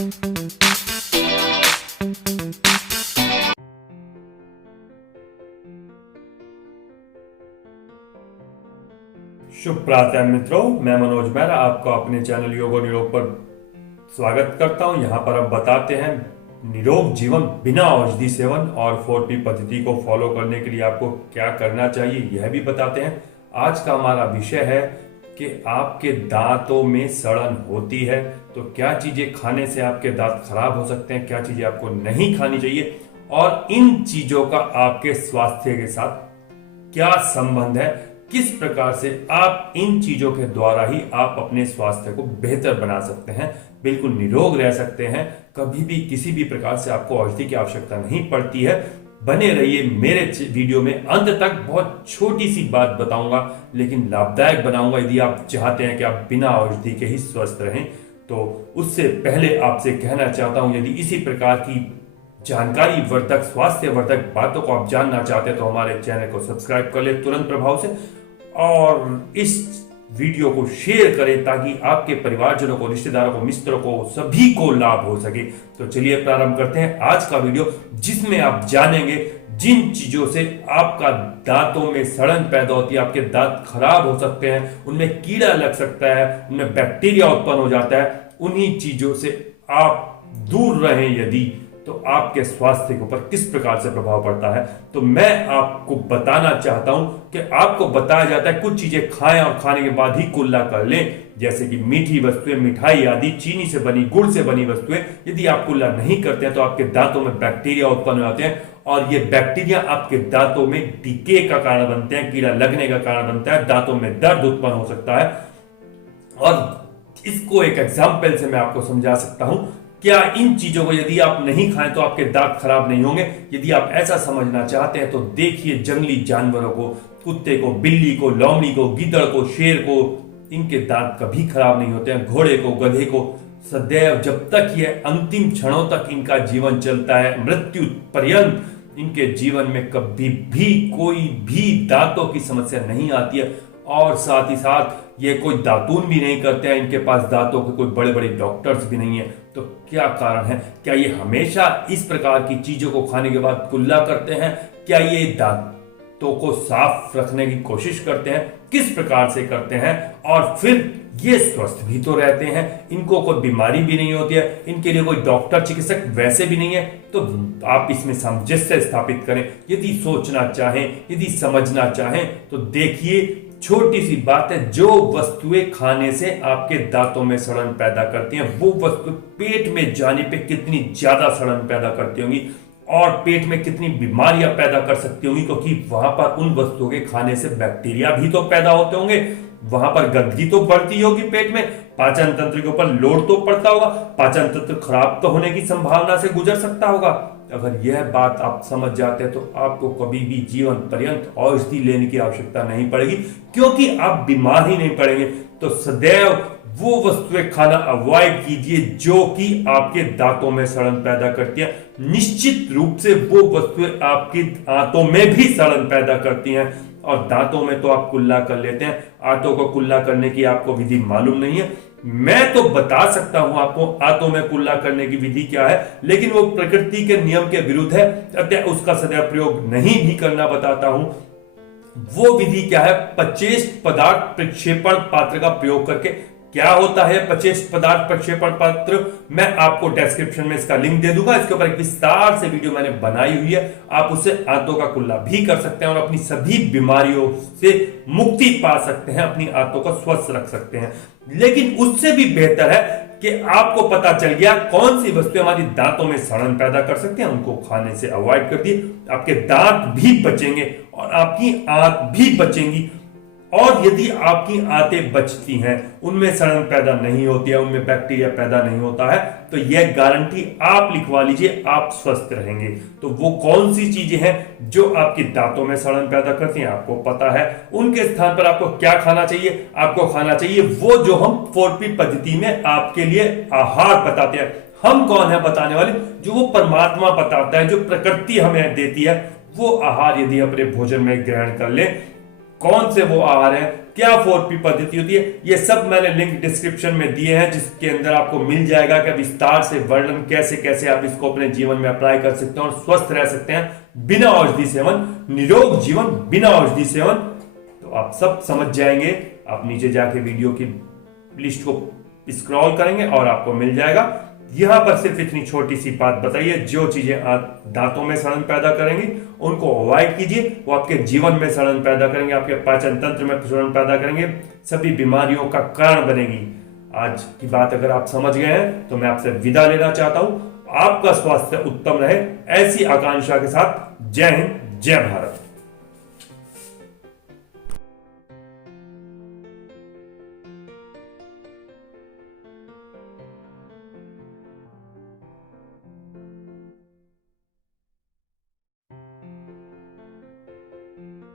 शुभ प्रातः मित्रों, मैं मनोज मेहरा आपका अपने चैनल योग और निरोग पर स्वागत करता हूं। यहां पर हम बताते हैं निरोग जीवन बिना औषधि सेवन और 4P पद्धति को फॉलो करने के लिए आपको क्या करना चाहिए, यह भी बताते हैं। आज का हमारा विषय है कि आपके दांतों में सड़न होती है तो क्या चीजें खाने से आपके दांत खराब हो सकते हैं, क्या चीजें आपको नहीं खानी चाहिए और इन चीजों का आपके स्वास्थ्य के साथ क्या संबंध है, किस प्रकार से आप इन चीजों के द्वारा ही आप अपने स्वास्थ्य को बेहतर बना सकते हैं, बिल्कुल निरोग रह सकते हैं। कभी भी किसी भी प्रकार से आपको औषधि की आवश्यकता नहीं पड़ती है। बने रहिए मेरे वीडियो में अंत तक। बहुत छोटी सी बात बताऊंगा लेकिन लाभदायक बनाऊंगा। यदि आप चाहते हैं कि आप बिना औषधि के ही स्वस्थ रहें तो उससे पहले आपसे कहना चाहता हूं, यदि इसी प्रकार की जानकारी वर्धक, स्वास्थ्य वर्धक बातों को आप जानना चाहते हैं तो हमारे चैनल को सब्सक्राइब कर ले तुरंत प्रभाव से और इस वीडियो को शेयर करें ताकि आपके परिवारजनों को, रिश्तेदारों को, मित्रों को, सभी को लाभ हो सके। तो चलिए प्रारंभ करते हैं आज का वीडियो, जिसमें आप जानेंगे जिन चीजों से आपका दांतों में सड़न पैदा होती है, आपके दांत खराब हो सकते हैं, उनमें कीड़ा लग सकता है, उनमें बैक्टीरिया उत्पन्न हो जाता है, उन्हीं चीजों से आप दूर रहें यदि तो आपके स्वास्थ्य के ऊपर किस प्रकार से प्रभाव पड़ता है। तो मैं आपको बताना चाहता हूं कि आपको बताया जाता है कुछ चीजें खाएं और खाने के बाद ही कुल्ला कर लें, जैसे कि मीठी वस्तुएं, मिठाई आदि, चीनी से बनी, गुड़ से बनी वस्तुएं। यदि आप कुल्ला नहीं करते हैं तो आपके दांतों में बैक्टीरिया उत्पन्न हो जाते हैं और ये बैक्टीरिया आपके दांतों में डीके का कारण बनते हैं, कीड़ा लगने का कारण बनता है, दांतों में दर्द उत्पन्न हो सकता है। और इसको एक एग्जाम्पल से मैं आपको समझा सकता हूं। क्या इन चीजों को यदि आप नहीं खाएं तो आपके दांत खराब नहीं होंगे? यदि आप ऐसा समझना चाहते हैं तो देखिए जंगली जानवरों को, कुत्ते को, बिल्ली को, लोमड़ी को, गीदड़ को, शेर को, इनके दांत कभी खराब नहीं होते हैं। घोड़े को, गधे को सदैव जब तक यह अंतिम क्षणों तक इनका जीवन चलता है, मृत्यु पर्यंत इनके जीवन में कभी भी कोई भी दांतों की समस्या नहीं आती है। और साथ ही साथ ये कोई दातून भी नहीं करते हैं, इनके पास दांतों के कोई बड़े बड़े डॉक्टर्स भी नहीं है। तो क्या कारण है? क्या ये हमेशा इस प्रकार की चीजों को खाने के बाद कुल्ला करते हैं? क्या ये दांतों को साफ रखने की कोशिश करते हैं? किस प्रकार से करते हैं? और फिर ये स्वस्थ भी तो रहते हैं, इनको कोई बीमारी भी नहीं होती है, इनके लिए कोई डॉक्टर, चिकित्सक वैसे भी नहीं है। तो आप इसमें सामंजस्य स्थापित करें। यदि सोचना चाहें, यदि समझना चाहें तो देखिए छोटी सी बात है, जो वस्तुएं खाने से आपके दांतों में सड़न पैदा करती हैं वो वस्तु पेट में जाने पे कितनी ज्यादा सड़न पैदा करती होंगी और पेट में कितनी बीमारियां पैदा कर सकती होंगी, क्योंकि वहां पर उन वस्तुओं के खाने से बैक्टीरिया भी तो पैदा होते होंगे, वहां पर गंदगी तो बढ़ती होगी, पेट में पाचन तंत्र के ऊपर लोड तो पड़ता होगा, पाचन तंत्र खराब तो होने की संभावना से गुजर सकता होगा। अगर यह बात आप समझ जाते हैं तो आपको कभी भी जीवन पर्यंत औषधि लेने की आवश्यकता नहीं पड़ेगी, क्योंकि आप बीमार ही नहीं पड़ेंगे। तो सदैव वो वस्तुएं खाना अवॉइड कीजिए जो कि आपके दांतों में सड़न पैदा करती हैं। निश्चित रूप से वो वस्तुएं आपके दांतों में भी सड़न पैदा करती हैं और दांतों में तो आप कुल्ला कर लेते हैं, आंतों को कुल्ला करने की आपको विधि मालूम नहीं है। मैं तो बता सकता हूं आपको आंतों में कुल्ला करने की विधि क्या है, लेकिन वो प्रकृति के नियम के विरुद्ध है, अतः उसका सदैव प्रयोग नहीं भी करना बताता हूं। वो विधि क्या है? पचेष्ट पदार्थ प्रक्षेपण पात्र का प्रयोग करके। क्या होता है पचेष्ट पदार्थ प्रक्षेपण पात्र? मैं आपको डिस्क्रिप्शन में इसका लिंक दे दूंगा। इसके ऊपर एक विस्तार से वीडियो मैंने बनाई हुई है, आप उससे आंतों का कुल्ला भी कर सकते हैं और अपनी सभी बीमारियों से मुक्ति पा सकते हैं, अपनी आंतों को स्वस्थ रख सकते हैं। लेकिन उससे भी बेहतर है कि आपको पता चल गया कौन सी वस्तुएं हमारी दांतों में सड़न पैदा कर सकती हैं, उनको खाने से अवॉइड कर दिए, आपके दांत भी बचेंगे और आपकी आंत भी बचेंगी। और यदि आपकी आंतें बचती हैं, उनमें सड़न पैदा नहीं होती है, उनमें बैक्टीरिया पैदा नहीं होता है, तो यह गारंटी आप लिखवा लीजिए, आप स्वस्थ रहेंगे। तो वो कौन सी चीजें हैं जो आपकी दांतों में सड़न पैदा करती हैं, आपको पता है। उनके स्थान पर आपको क्या खाना चाहिए? आपको खाना चाहिए वो जो हम 4P पद्धति में आपके लिए आहार बताते हैं। हम कौन है बताने वाले? जो वो परमात्मा बताता है, जो प्रकृति हमें देती है, वो आहार यदि अपने भोजन में ग्रहण कर ले कौन से वो आहार है, क्या 4P पद्धति होती है, ये सब मैंने लिंक डिस्क्रिप्शन में दिए हैं, जिसके अंदर आपको मिल जाएगा कि विस्तार से वर्णन कैसे कैसे आप इसको अपने जीवन में अप्लाई कर सकते हैं और स्वस्थ रह सकते हैं बिना औषधि सेवन, निरोग जीवन बिना औषधि सेवन। तो आप सब समझ जाएंगे। आप नीचे जाके वीडियो की लिस्ट को स्क्रॉल करेंगे और आपको मिल जाएगा। यहां पर सिर्फ इतनी छोटी सी बात बताइए, जो चीजें आप दांतों में सड़न पैदा करेंगी उनको अवॉइड कीजिए, वो आपके जीवन में सड़न पैदा करेंगे, आपके पाचन तंत्र में सड़न पैदा करेंगे, सभी बीमारियों का कारण बनेगी। आज की बात अगर आप समझ गए हैं तो मैं आपसे विदा लेना चाहता हूं। आपका स्वास्थ्य उत्तम रहे, ऐसी आकांक्षा के साथ। जय हिंद, जय भारत।